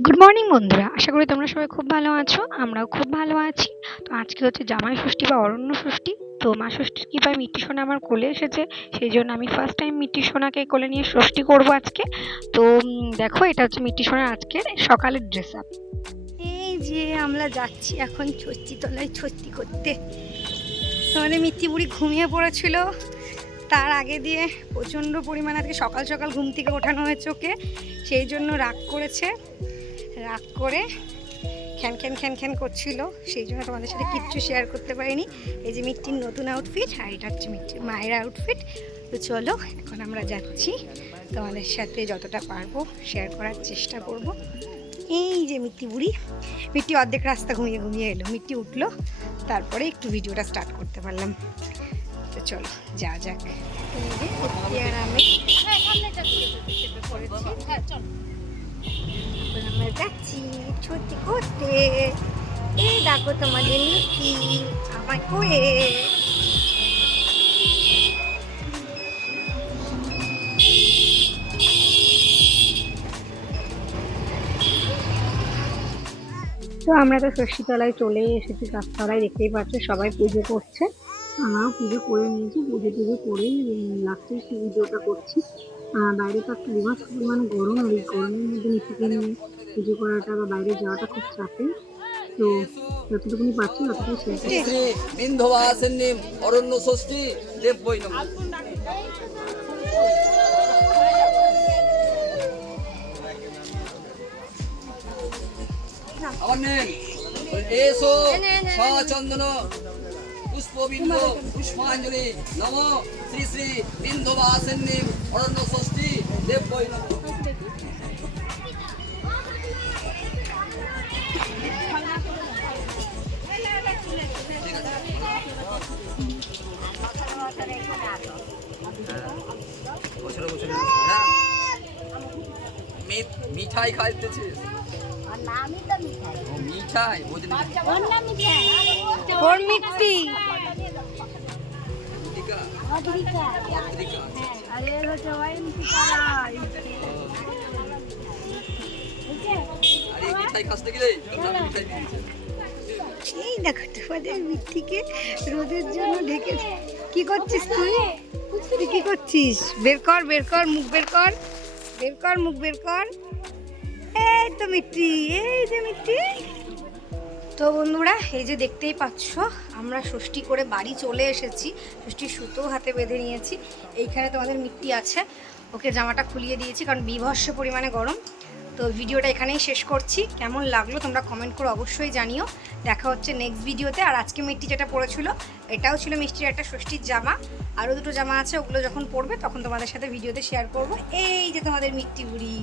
Good morning বন্ধুরা, আশা করি তোমরা সবাই খুব ভালো আছো। আমরাও খুব ভালো আছি। তো আজকে হচ্ছে জামাই ষষ্ঠী বা অরণ্য ষষ্ঠী। তো মা ষষ্ঠীর কৃপায় মিট্টি সোনা আমার কোলে এসেছে, সেই জন্য আমি ফার্স্ট টাইম মিট্টি সোনাকে কোলে নিয়ে ষষ্ঠী করব আজকে। তো দেখো, এটা হচ্ছে মিট্টি সোনার আজকের সকালের ড্রেস আপ। এই যে আমরা যাচ্ছি এখন ষষ্ঠী তলায় ষষ্ঠী করতে। আমাদের মিট্টি বুড়ি ঘুমিয়ে পড়েছিল, তার আগে দিয়ে প্রচণ্ড পরিমাণে আজকে সকাল সকাল ঘুম থেকে ওঠানো হয়েছে ওকে, সেই জন্য রাগ করেছে। রাগ করে খ্যান খ্যান খ্যান খ্যান করছিল, সেই জন্য তোমাদের সাথে কিচ্ছু শেয়ার করতে পারিনি। এই যে মিট্টির নতুন আউটফিট, আর এটা হচ্ছে মিট্টির মায়ের আউটফিট। তো চলো এখন আমরা যাচ্ছি, তোমাদের সাথে যতটা পারবো শেয়ার করার চেষ্টা করব। এই যে মিট্টি বুড়ি, মিট্টি অর্ধেক রাস্তা ঘুমিয়ে ঘুমিয়ে এলো, মিট্টি উঠলো, তারপরে একটু ভিডিওটা স্টার্ট করতে পারলাম। তো চলো যা যাক। এই যে মিট্টি আর আমি আমরা যাচ্ছি ছুটি করতে। এই দেখো তোমাদের মিষ্টি আমার কোলে। তো আমরা তো ষষ্ঠীতলায় চলে এসেছি, গাছতলায় দেখতেই পাচ্ছ সবাই পুজো করছে। আমরাও পুজো করে নিয়েছি, পুজো টুজো করে লাস্টে ভিডিওটা করছি। বাইরে তো একটা বিভৎস পরিমাণে গরম, আর এই গরমের মধ্যে নিজেকে নিয়ে পুজো করাটা বা বাইরে যাওয়াটা খুব চাপের। তো যতটুকুনি পাচ্ছি ততটাই শেয়ার করছি। শ্রী বিন্ধবাসিনীম অরণ্য ষষ্ঠী দেববৈ নমঃ। আমার নেন এসো সচন্দন পুষ্পবিন্দু পুষ্পাঞ্জলি নম শ্রী শ্রী বিন্ধবাসিনীম অরণ্য ষষ্ঠী দেববৈ নমঃ। মিঠাই খাইতেছিস? মিঠাই ওর মিষ্টি মিঠাই খাস নাকি রে? মিঠাই দিয়েছে। এই দেখো তোমাদের মিষ্টিকে রোদের জন্য ঢেকে। কি করছিস তুই? তুই কি করছিস? বের কর, বের কর, মুখ বের কর, বের কর, মুখ বের কর। এই তো মিষ্টি, এই যে মিষ্টি। তো বন্ধুরা, এই যে দেখতেই পাচ্ছ আমরা ষষ্ঠী করে বাড়ি চলে এসেছি। ষষ্ঠীর সুতো হাতে বেঁধে নিয়েছি। এইখানে তোমাদের মিষ্টি আছে, ওকে জামাটা খুলিয়ে দিয়েছি কারণ বীভৎস পরিমাণে গরম। তো ভিডিওটা এখানেই শেষ করছি। কেমন লাগলো তোমরা কমেন্ট করে অবশ্যই জানিও। দেখা হচ্ছে নেক্সট ভিডিওতে। আর আজকে মিষ্টি যেটা পরেছিল, এটাও ছিল মিষ্টির একটা ষষ্ঠীর জামা। আরও দুটো জামা আছে, ওগুলো যখন পরবে তখন তোমাদের সাথে ভিডিওতে শেয়ার করবো। এই যে তোমাদের মিষ্টি বুড়ি।